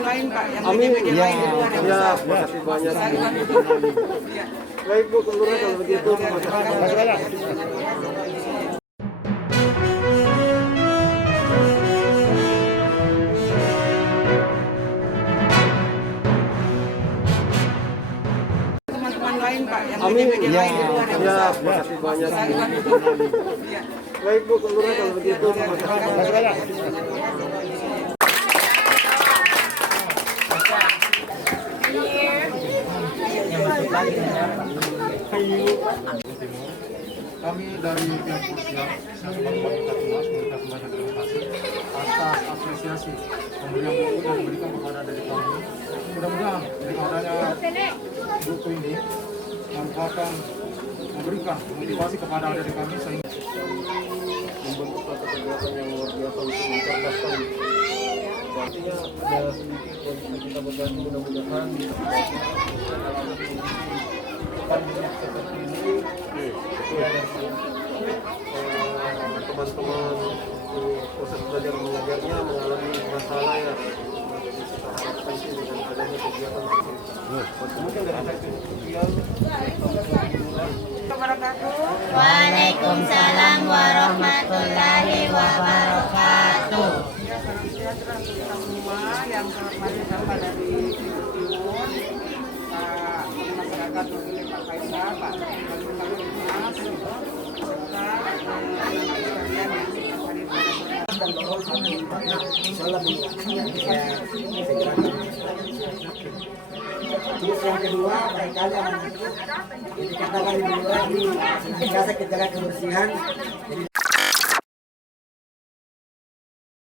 lain Pak, yang Amin. media lain di luar yang besar. Makasih banyak. Iya. Baik Bu, kelurahan kalau begitu. Makasih banyak. Teman-teman lain Pak, yang Amin. media lain di luar yang besar. Makasih banyak. Iya. Baik Bu, kelurahan kalau begitu. Makasih banyak. Kami dari pihak Polisian Kabupaten Katumas mengucapkan banyak terima kasih atas apresiasi pemberian buku yang diberikan kepada adik kami. Mudah-mudahan dengan adanya buku ini merupakan memberikan motivasi kepada adik kami sehingga Membentuk satu kegiatan yang luar biasa untuk mencerdaskan. Artinya ada sedikit kondisi kita berganti, mudah-mudahan pandemi seperti ini teman-teman proses belajar mengajarnya mengalami masalah ya. Kita harapkan sih dengan adanya kegiatan seperti itu. Mungkin dari efektif sosial. Waalaikumsalam warahmatullahi wabarakatuh. Ya, salam sejahtera untuk kita semua yang terhormat Bapak dari Timun, Pak Masyarakat Wakil Pak Faisal, Pak Bupati Humas, serta anak-anak sekalian yang hadir pada Terus yang kedua, barangkali yang dikatakan di luar ini senantiasa kita jaga kebersihan. Jadi